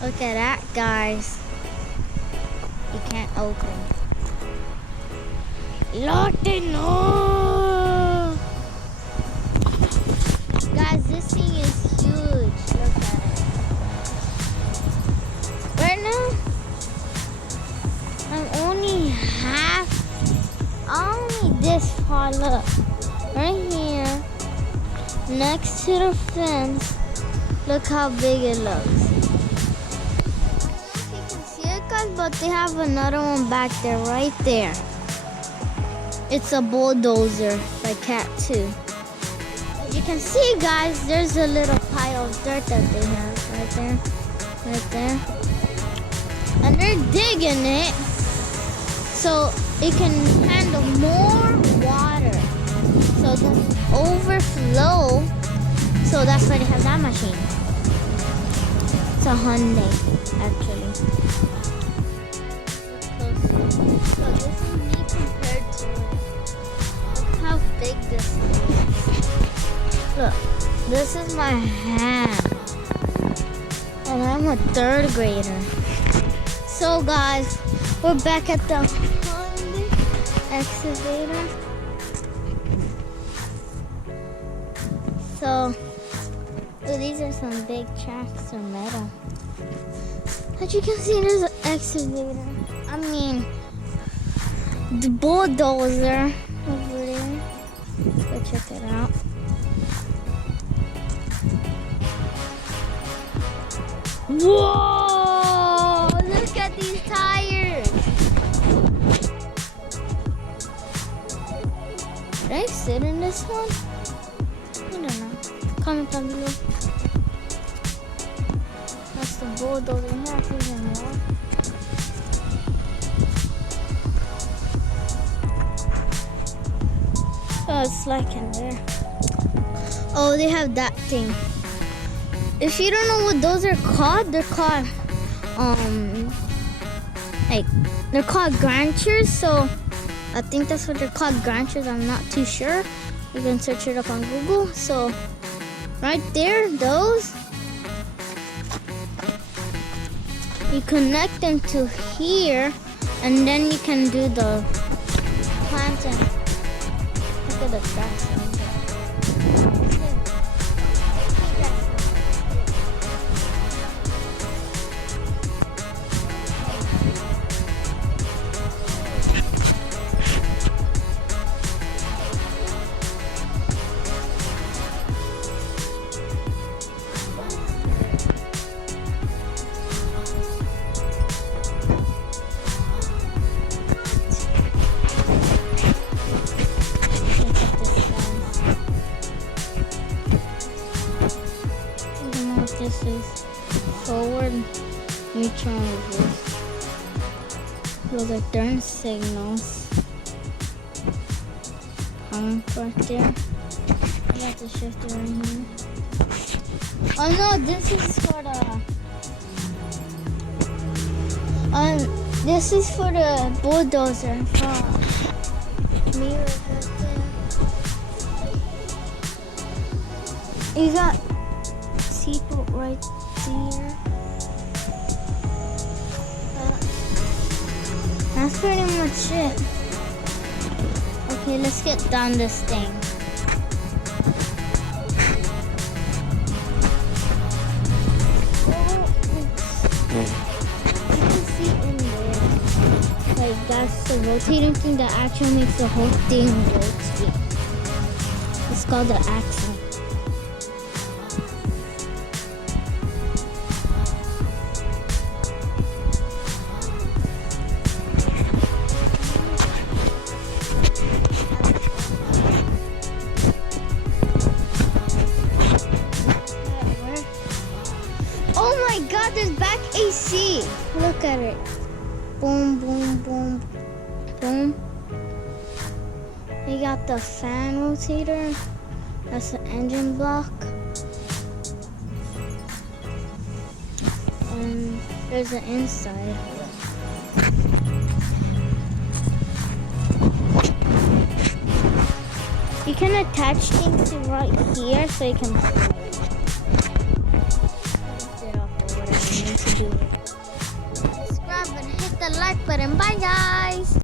Look at that, guys. You can't open. Lotte, no! Guys, this thing is huge. Look at it. Right now, I'm only this far. Look, right here, next to the fence. Look how big it looks. I don't know if you can see it, guys, but they have another one back there, right there. It's a bulldozer by Cat 2. As you can see, guys, there's a little pile of dirt that they have right there, right there. And they're digging it so it can handle more water. So it doesn't overflow. So that's why they have that machine. It's a Hyundai, actually. So this is me compared to it. Look how big this is. Look, this is my hand. And I'm a 3rd grader. So guys, we're back at the Hyundai excavator. So, these are some big tracks of metal. As you can see, there's an excavator. I mean, the bulldozer over there. Go check it out. Whoa! Look at these tires. Did I sit in this one? I don't know. Comment down below. That's the bulldozer. Here, even more. Oh, it's like in there. Oh, they have that thing. If you don't know what those are called, they're called they're called granchers. So I think that's what they're called, granchers. I'm not too sure. You can search it up on Google. So right there, those, you connect them to here, and then you can do the planting. Look at the tracks. This is forward, neutral, reverse. Those are turn signals. Right there. I got the shifter right here. Oh no, this is for the bulldozer. Mirrors right there. You got seatbelt right there. That's pretty much it. Okay, let's get down this thing. You can see in there, like that's the rotating thing that actually makes the whole thing rotate. It's called the axle. Oh my God, there's back AC. Look at it. Boom, boom, boom, boom. We got the fan rotator. That's the engine block. And there's the inside. can attach things to right here so you can lift it up or whatever you need to do. Subscribe and hit the like button. Bye guys.